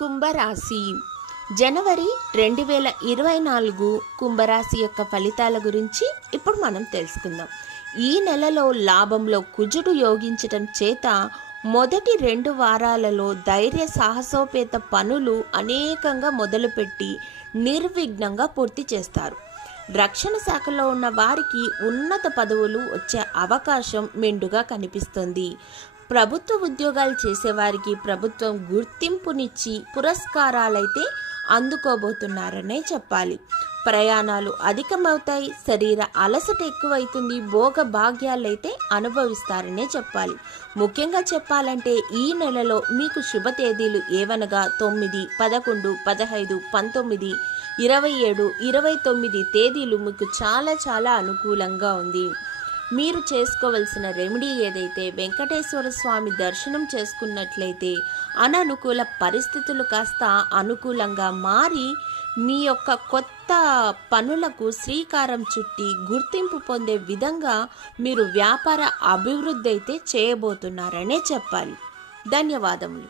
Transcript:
కుంభరాశి జనవరి 2024 కుంభరాశి యొక్క ఫలితాల గురించి ఇప్పుడు మనం తెలుసుకుందాం. ఈ నెలలో లాభంలో కుజుడు యోగించటం చేత మొదటి 2 వారాలలో ధైర్య సాహసోపేత పనులు అనేకంగా మొదలుపెట్టి నిర్విఘ్నంగా పూర్తి చేస్తారు. రక్షణ శాఖలో ఉన్న వారికి ఉన్నత పదవులు వచ్చే అవకాశం మెండుగా కనిపిస్తుంది. ప్రభుత్వ ఉద్యోగాలు చేసేవారికి ప్రభుత్వం గుర్తింపునిచ్చి పురస్కారాలైతే అందుకోబోతున్నారనే చెప్పాలి. ప్రయాణాలు అధికమవుతాయి, శరీర అలసట ఎక్కువైతుంది, భోగ భాగ్యాలైతే అనుభవిస్తారనే చెప్పాలి. ముఖ్యంగా చెప్పాలంటే ఈ నెలలో మీకు శుభ తేదీలు ఏవనగా 9, 11, 15, 19, 27, 29 తేదీలు మీకు చాలా అనుకూలంగా ఉంది. మీరు చేసుకోవలసిన రెమెడీ ఏదైతే వెంకటేశ్వర స్వామి దర్శనం చేసుకున్నట్లయితే అననుకూల పరిస్థితులు కాస్త అనుకూలంగా మారి మీ యొక్క కొత్త పనులకు శ్రీకారం చుట్టి గుర్తింపు పొందే విధంగా మీరు వ్యాపార అభివృద్ధి అయితే చేయబోతున్నారనే చెప్పాలి. ధన్యవాదములు.